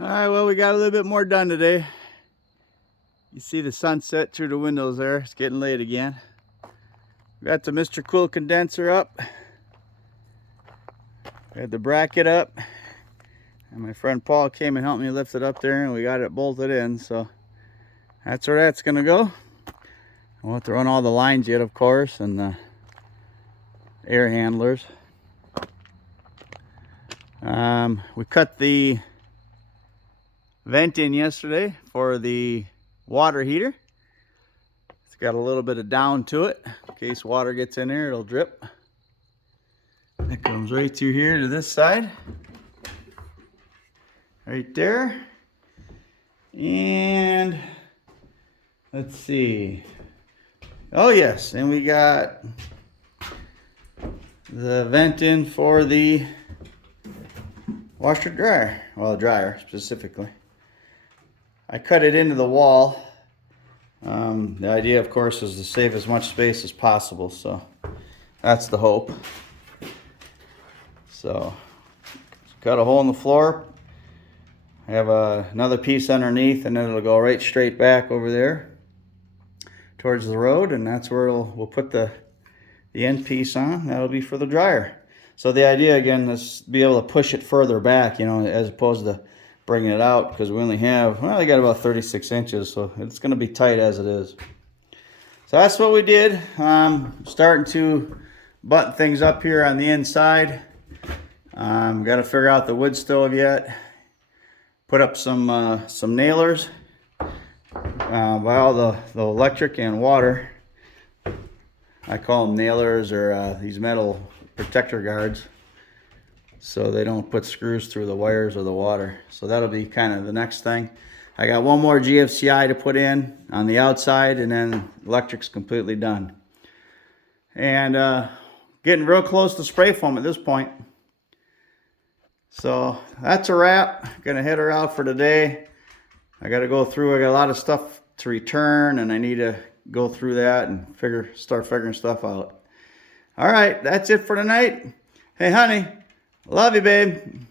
All right, well, we got a little bit more done today. You see the sunset through the windows there. It's getting late again. We got the Mr. Cool condenser up. We had the bracket up. And my friend Paul came and helped me lift it up there, and we got it bolted in. So that's where that's going to go. We'll have to run all the lines yet, of course, and the air handlers. We cut the vent in yesterday for the water heater. It's got a little bit of down to it. In case water gets in there, it'll drip. It comes right through here to this side. Right there. And let's see. Oh yes, and we got the vent in for the washer dryer. Well, dryer specifically. I cut it into the wall. The idea, of course, is to save as much space as possible, so that's the hope. So, cut a hole in the floor. I have another piece underneath, and then it'll go right straight back over there towards the road, and that's where we'll put the end piece on. That'll be for the dryer. So the idea, again, is to be able to push it further back, you know, as opposed to bringing it out, because we only have, well, I got about 36 inches, so it's going to be tight as it is. So that's what we did. Starting to button things up here on the inside. Got to figure out the wood stove yet. Put up some nailers by all the electric and water. I call them nailers, or these metal protector guards, so they don't put screws through the wires or the water. So that'll be kind of the next thing. I got one more GFCI to put in on the outside, and then electric's completely done. And getting real close to spray foam at this point. So that's a wrap. Gonna head her out for today. I gotta go through, I got a lot of stuff to return, and I need to go through that and start figuring stuff out. All right, that's it for tonight. Hey honey, love you, babe.